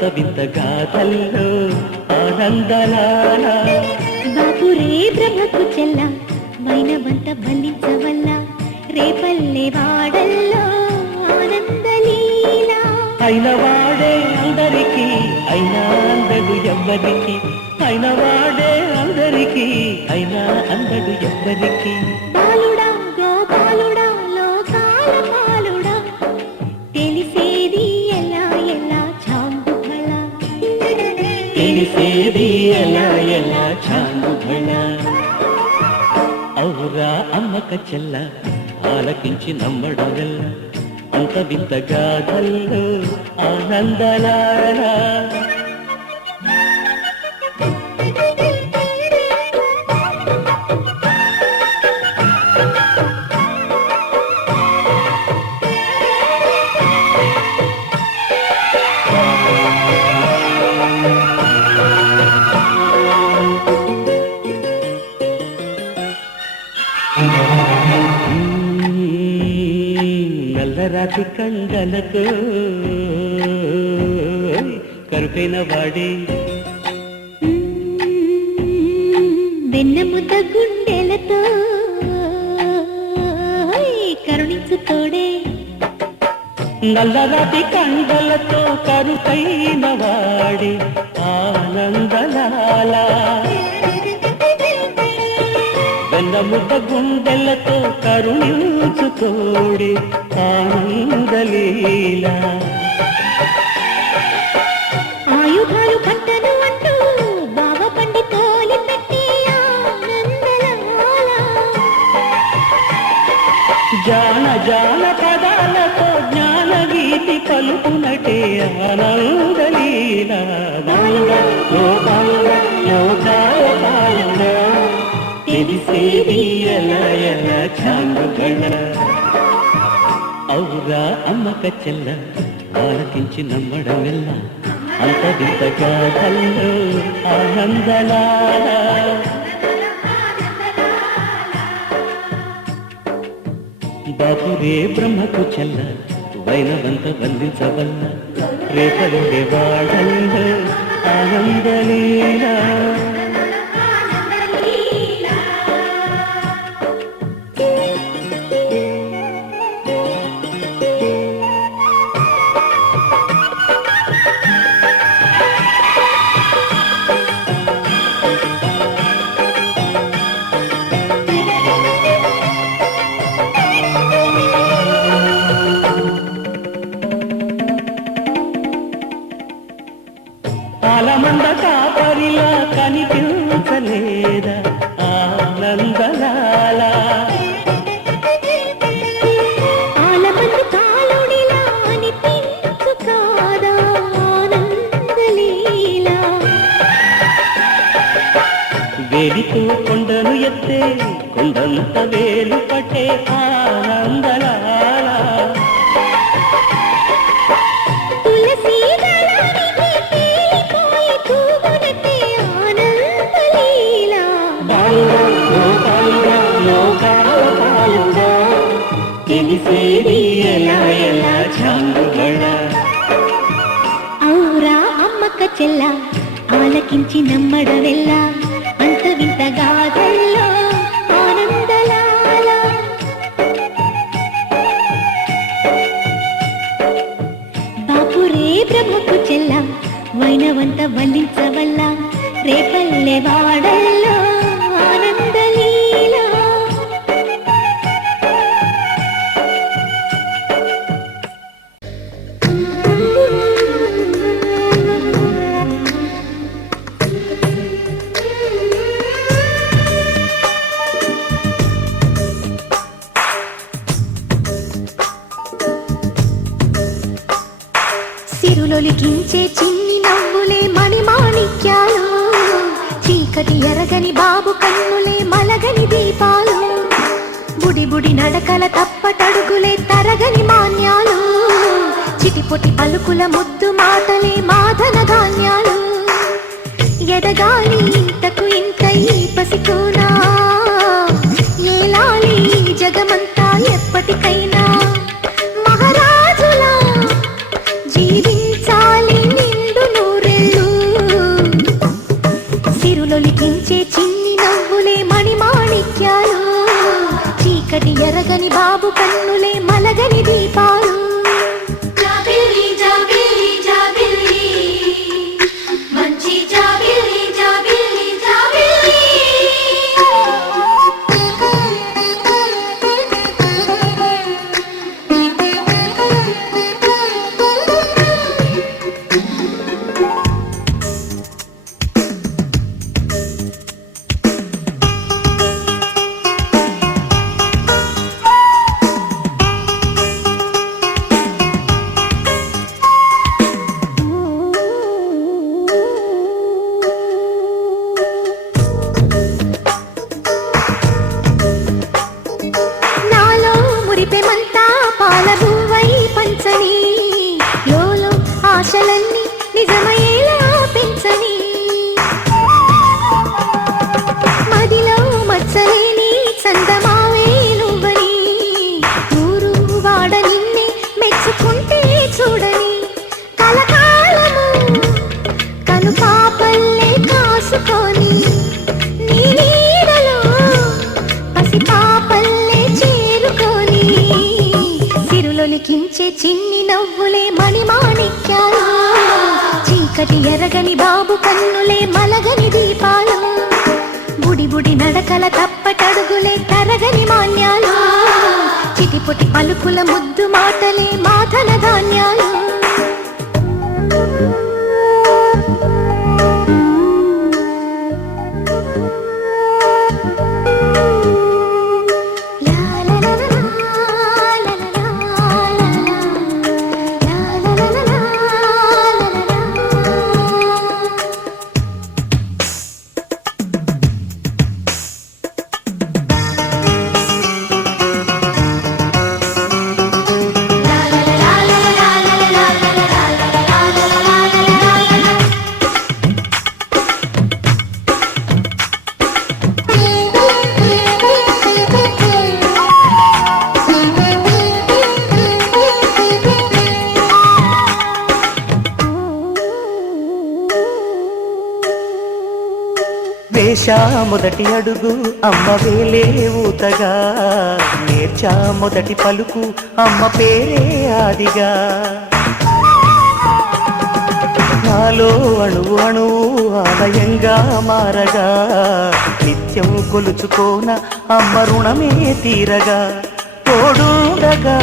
అంత వింత గాథల్లో ఆనందలాల బాపురే బ్రహ్మకు చెల్ల వైనవంత బంధించవల్ల రేపల్లె వాడల్లో ఆనందలీల అయిన వాడే అందరికీ అయినా అందడు ఎవ్వరికి అయిన వాడే అందరికీ అయినా అందడు ఎవ్వరికి బాలుడా గోపాలుడా లోకాల పాలుడా తెలిసేది ఎలా ఎలా చాంగుఫల తెలిసేది ఎలా ఎలా చాంగుఫల ఔరా అమ్మక చెల్ల ఆలకించి నమ్మడం వల్ల అంత వింత గాథల్లో ఆనందలాల నల్లరాతి కండలతో కరుకైన వాడే వెన్నముద్ద గుండెలతో కరుణించు తోడే నల్లరాతి కండలతో కరుకైన వాడే ఆనందలాల వెన్నముద్ద గుండెలతో కరుణించుతోడి ఆనందలీల ఆయుధాలు పట్టను అంటూ బావ పండి తోలి పెట్టి ఆనందలాల జాన జాన పదాలతో జ్ఞాన గీతి పలుకునటే ఆనందలీల తెలిసేది ఎలా ఎలా చాంగుగణ ఔరా అమ్మక చెల్ల ఆలకించి నమ్మడం వెళ్ళ అంత వింత గాథల్లో ఆనందలాల బాపురే బ్రహ్మకు చెల్ల వైనవంత బంధించవల్ల రేపలుండే వాడల్లో ఆనందలీలా ఆలమంద కాపరిలా కనిపించలేదా ఆనందలాల ఆలమందు కాలుడిలా అనిపించు కాదా ఆనందలీల వేలితో కొండను ఎత్తే కొండంత వేలు పట్టే ఆనందలాల తులసి దళానికి తేలిపోయి తూగునట్టే ఆనందలీల తెలిసేది ఎలా ఎలా చాంగుగణ ఔరా అమ్మక్క చెల్ల ఆలకించి నమ్మడవెల్ల అంత వింత గాథల్లో ఆనందలాల బాపురే బ్రహ్మకు చెల్ల వైనవంత వందించవల్ల రేపల్లె వాడల్లో ఆనందలీల సిరులొలికించే చిన్ని నవ్వులే మణిమాణిక్యాలు చీకటి ఎరగని బాబు కన్నులే మలగని దీపాలు బుడి బుడి నడకల తప్పటడుగులే తరగని మాన్యాలు చిటిపొటి పలుకుల ముద్దు మాటలే మాధన ధాన్యాలు ఎదగాలి ఇంతకు ఇంత ఈ పసికోనా ఏలాలి జగమంతా ఎప్పటికైనా మహారాజులా జీవించాలి నిండు వెలుగులొలికించే చిన్ని నవ్వులే మణిమాణిక్యాలు చీకటి ఎరగని బాబు కన్నులే మలగని దీపాలు జాబిల్లి జాబిల్లి జాబిల్లి మంచి జాబిల్లి జాబిల్లి జాబిల్లి నాలో మురిపెమంతా పాలబువ్వై పంచని లోలో ఆశలన్నీ నిజమయ్యేలా పెంచని మదిలో మచ్చలేని చందమావే నువ్వని ఊరు వాడ నిన్నే మెచ్చుకుంటే చూడని కలకాలము కను పాపల్లే కాసుకొని నీ నీడలో పసి పాపల్లే చేరుకొని సిరులొలికించే చిన్ని నవ్వులే మణిమాణిక్యాలు చీకటి ఎరగని బాబు కన్నులే మలగని దీపాలు బుడి బుడి నడకల తప్పటడుగులే తరగని మాన్యాలు చిటిపొటి పలుకుల ముద్దు మాటలే మాధన ధాన్యాలు వేశా మొదటి అడుగు అమ్మ వేలే ఊతగా నేర్చా మొదటి పలుకు అమ్మ పేరే ఆదిగా నాలో అణువు అణువు ఆలయంగా మారగా నిత్యం కొలుచుకోన అమ్మ రుణమే తీరగా తోడుండగా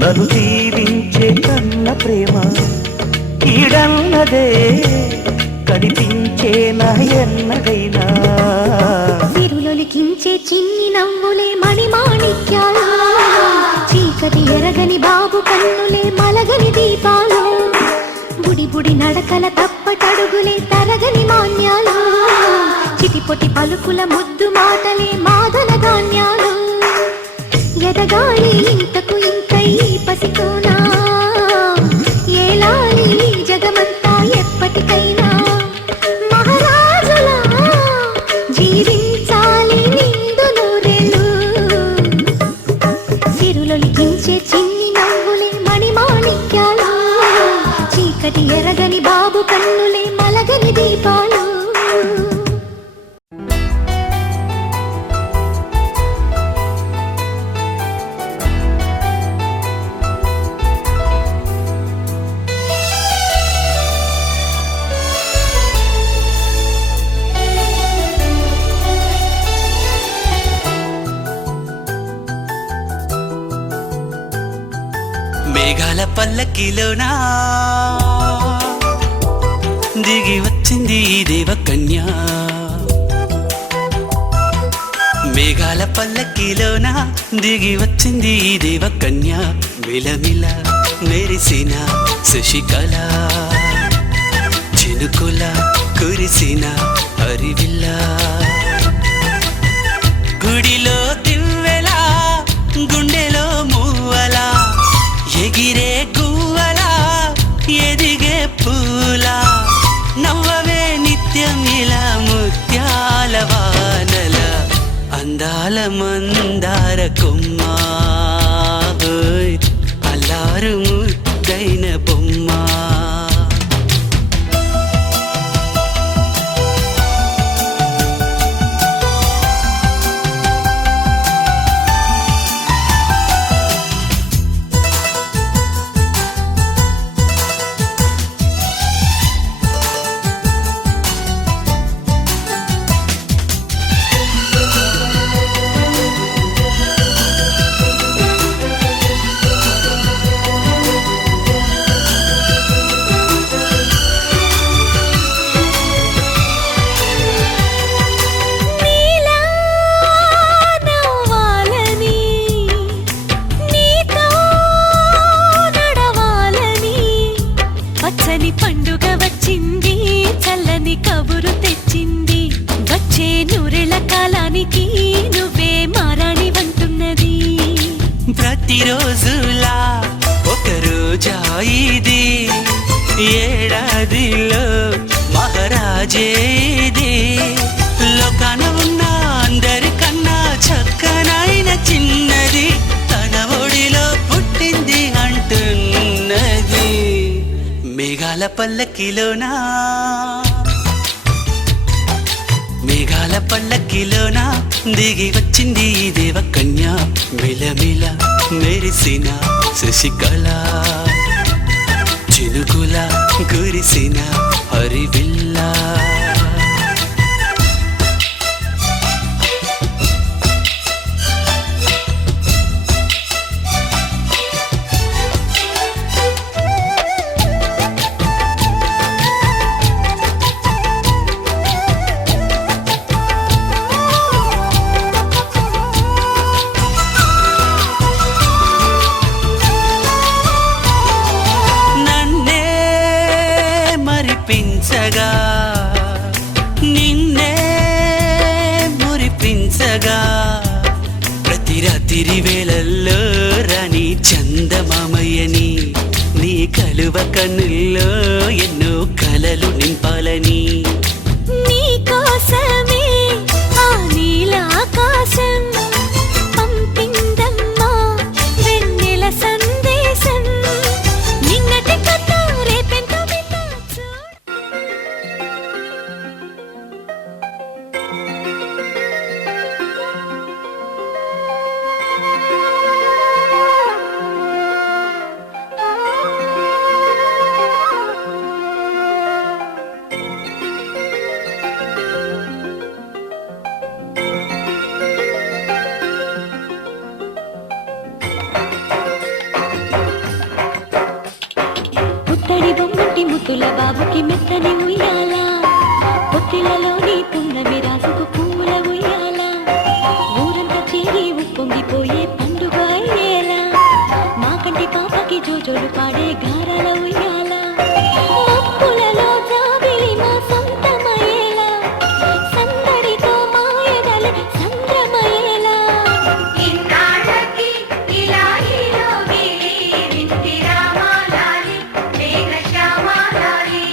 నన్ను దీవించే కన్న ప్రేమ ఈడన్నదే కనిపించే నా ఎన్నడైనా సిరులొలికించే చిన్ని నవ్వులే మణిమాణిక్యాలు చీకటి ఎరగని బాబు కన్నులే మలగని దీపాలు బుడి బుడి నడకల తప్పటడుగులే తరగని మాన్యాలు చిటిపొటి పలుకుల ముద్దు మాటలే మాదన ధాన్యాలు ఎదగాలి ఇంతకు ఇంకై పసికోనా ఏలాలి జగమంతా ఎప్పటికైనా మహారాజులా జీవించాలి నిండు నూరేళ్ళు సిరులొలికించే చిన్ని నవ్వులే మణిమాణిక్యాలు చీకటి ఎరగని బాబు కన్నులే మలగని దీపాలు మేఘాల పల్లకిలోనా దిగి వచ్చింది ఈ దేవకన్య మేఘాల పల్లకిలోనా దిగి వచ్చింది ఈ దేవకన్య మిలమిల మెరిసిన శశికళ చినుకుల కురిసిన హరివిల్ల గుడిలో దివ్వెలా గుండెలో మూవలా ఎగిరే గువ్వలా ఎదిగే పూలా నవ్వవే నిత్యం ఇలా ముత్యాల వానల అందాల మందార కొమ్మ అల్లారు ముద్దైన బొమ్మ రోజులా ఒక రోజా ఇది ఏడాదిలో మహారాజే ఇది లోకాన ఉన్న అందరికన్నా చక్కనైన చిన్నది తన ఒడిలో పుట్టింది అంటున్నది మేఘాల పల్లకిలోనా మేఘాల పల్లకిలోనా దిగి వచ్చింది ఈ దేవకన్య మిలమిల మెరిసిన శశికళ చినుకుల కురిసిన హరివిల్లా మరిపించగా నిన్నే మురిపించగా ప్రతి రాత్రి వేళల్లో రాణి చందమామయ్యని నీ కలువ కన్నుల్లో ఎన్నో కలలు నింపాలని నీ కోసమే ఆ నీలాకాశం పంపిందమ్మా వెన్నెల సందేశం నిన్నటి కథ రేపెంతో వినొచ్చు పుత్తడి బొమ్మటి ముద్దుల బాబుకి మెత్తని ఉయ్యాల పొత్తిలలోని పున్నమి రాసుకు పూల ఉయ్యాల ఊరంతా చేరి ఉప్పొంగిపోయే పండుగ అయ్యేలా మా కంటి పాపకి జోజోలు పాడే గారాల ఉయ్యాల మబ్బులలో జాబిలి మా సొంతమయ్యేలా సందడితో మాయదల సంద్రమయ్యేలా ఇన్నాళ్ళకి ఇలా హీరోగిరి వింటి రామాలాలి మేఘశ్యామాలాలి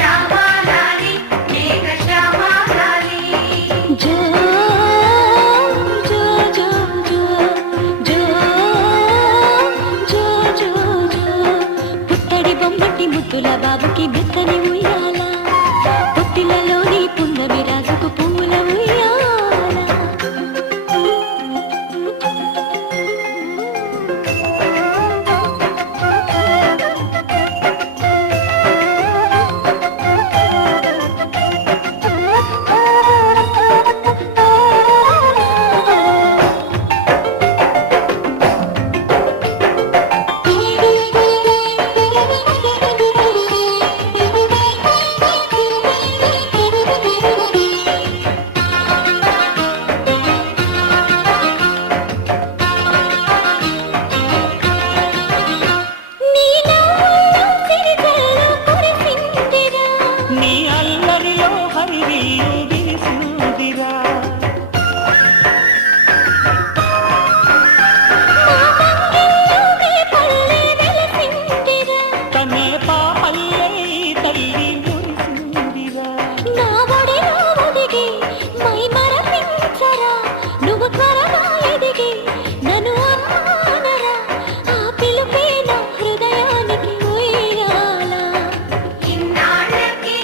రామాలాలి మేఘశ్యామాలాలి జో జో జో జో జో జో జో జో పుత్తడి బొమ్మటి ముద్దుల బాబుకి మెత్తని ఉయ్యాల పొత్తిలలోని పున్నమి రాజుకు పూల ఉయ్యాల నీ అల్లరిలో హరివిల్లు విరిసిందిరా తనే పాపల్లే ఈ తల్లి మురిసిందిరా నువ్వు త్వరగా ఎదిగి నన్ను అమ్మానరా ఆ పిలుపే నా హృదయానికి ఉయ్యాల ఇన్నాళ్ళకి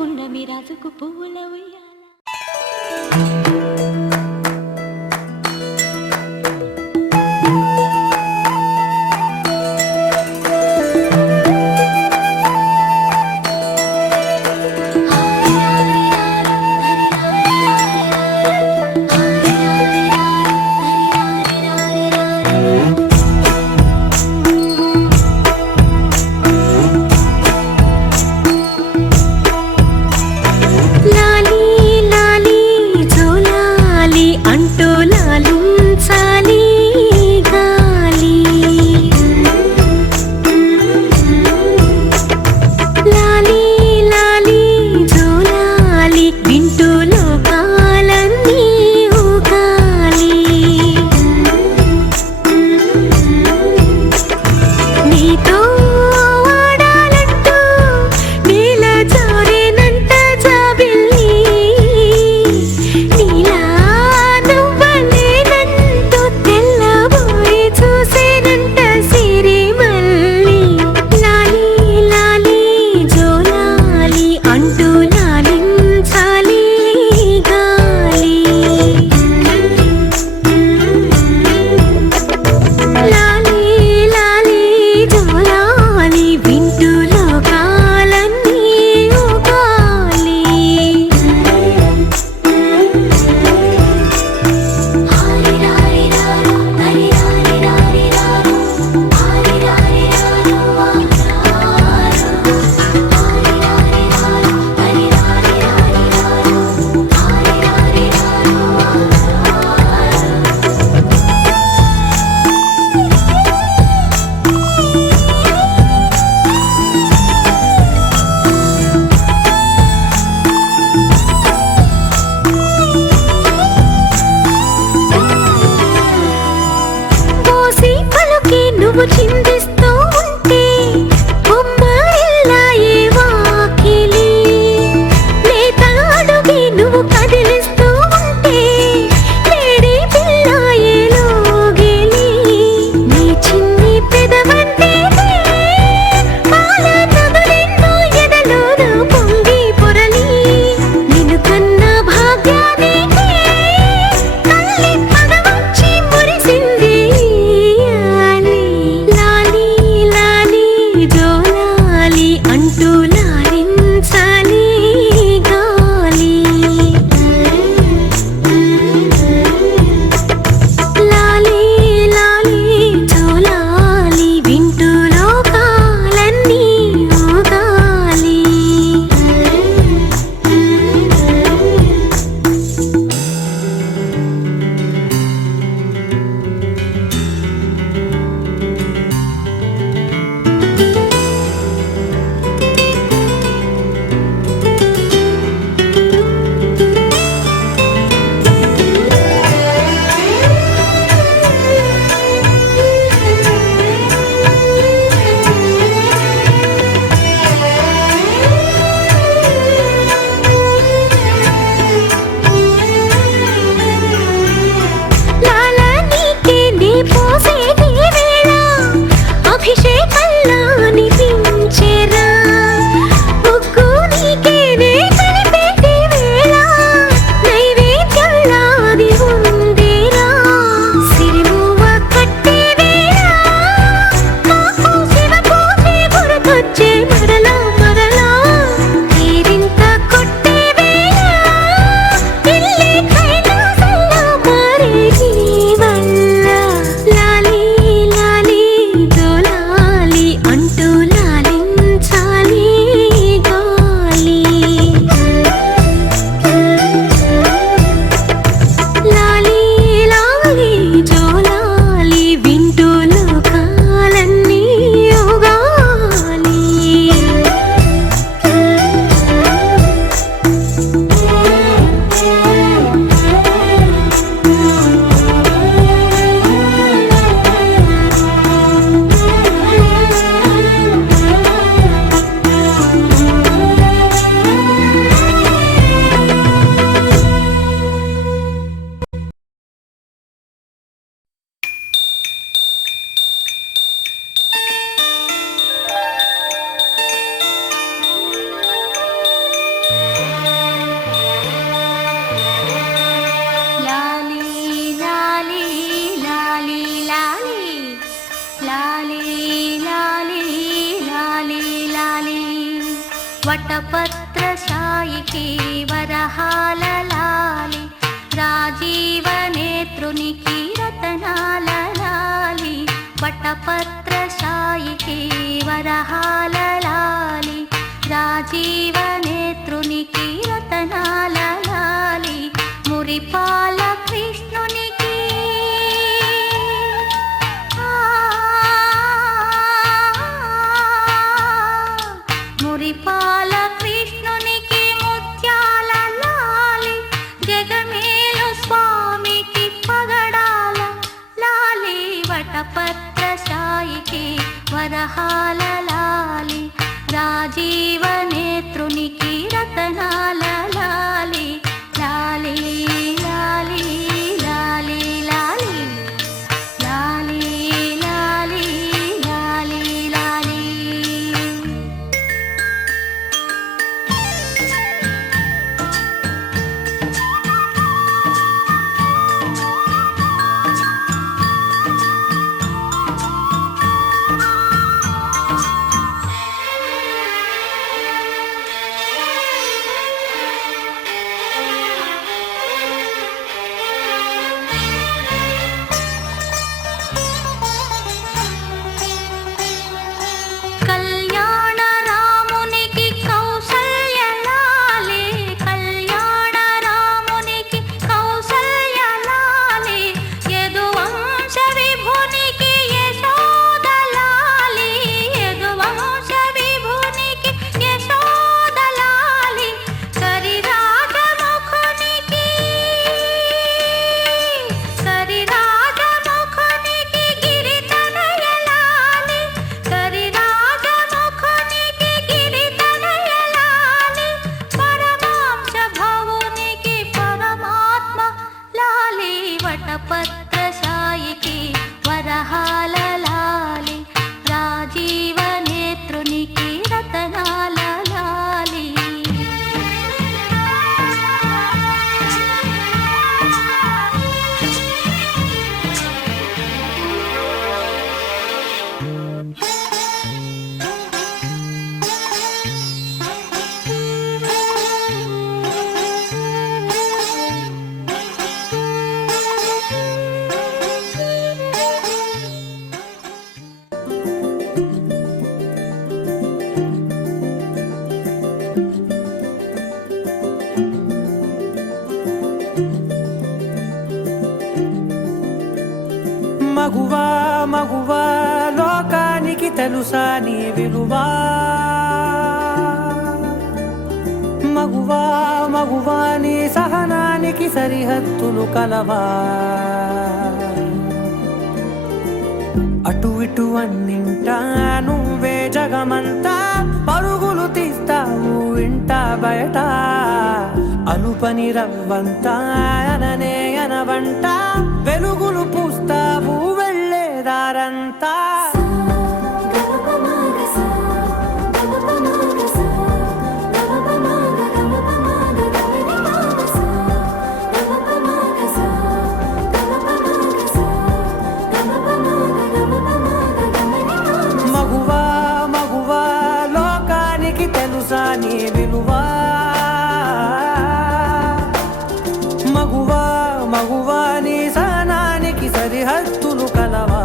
పున్నమి రాజుకు పువ్వుల ఉయ్యాల. నువ్వు చిందిస్తూ ఉంటే బొమ్మరిల్లాయే వాకిలి, లేత అడుగి నువ్వు కదిలిస్తూ ఉంటే లేడి పిల్లాయే లోగిలి. నీ చిన్ని పెదవంటే పాల నదులెన్నో ఎదలోన పొంగి పొరలి, నిన్ను కన్న భాగ్యానికి తల్లి పదవచ్చి మురిసింది. లాలి వటపత్రశాయికి వరహాల లాలి రాజీవ నేత్రునికి రతనాల లాలి వటపత్రశాయికి వరహాల లాలి రాజీవ నేత్రునికి రతనాల లాలి మురిపాల కృష్ణునికి మురిపాల కృష్ణునికి ముత్యాల లాలి జగమేలు స్వామికి పగడాల లాలి వటపత్రశాయికి వరహాల లాలి రాజీవ నేత్రునికి రతనాల లాలి లాలి లాలి లాలి లాలి లాలి లాలి లాలి లాలి. కళ్యాణ రామునికి కౌసల్య లాలి కళ్యాణ రామునికి కౌసల్య లాలి యదువంశ విభునికి యశోద లాలి యదువంశ విభునికి యశోద లాలి కరిరాజముఖునికి గిరితనయ లాలి కరిరాజముఖునికి గిరితనయ లాలి పరమాంశ భవునికి పరమాత్మ లాలి వటపత్రశాయికి వరహాల లాలి రాజీవ నేత్రునికి రతనాల లాలి. మగువా మగువా లోకానికి తెలుసా నీ విలువా మగువా మగువా నీ సహనానికి సరిహద్దులు కలవా అటు ఇటు అన్నింటా నువ్వే జగమంతా పరుగులు తీస్తావు ఇంట బయట అనుపని రవ్వంతా అననే అనవంట వెలుగులు పూస్తావు వెళ్ళేదారంతా మగువా మగువా లోకానికి తెలుసా నీ విలువా మగువా మగువా నీ సహనానికి సరిహద్దులు కలవా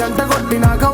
గంట కొట్టినాక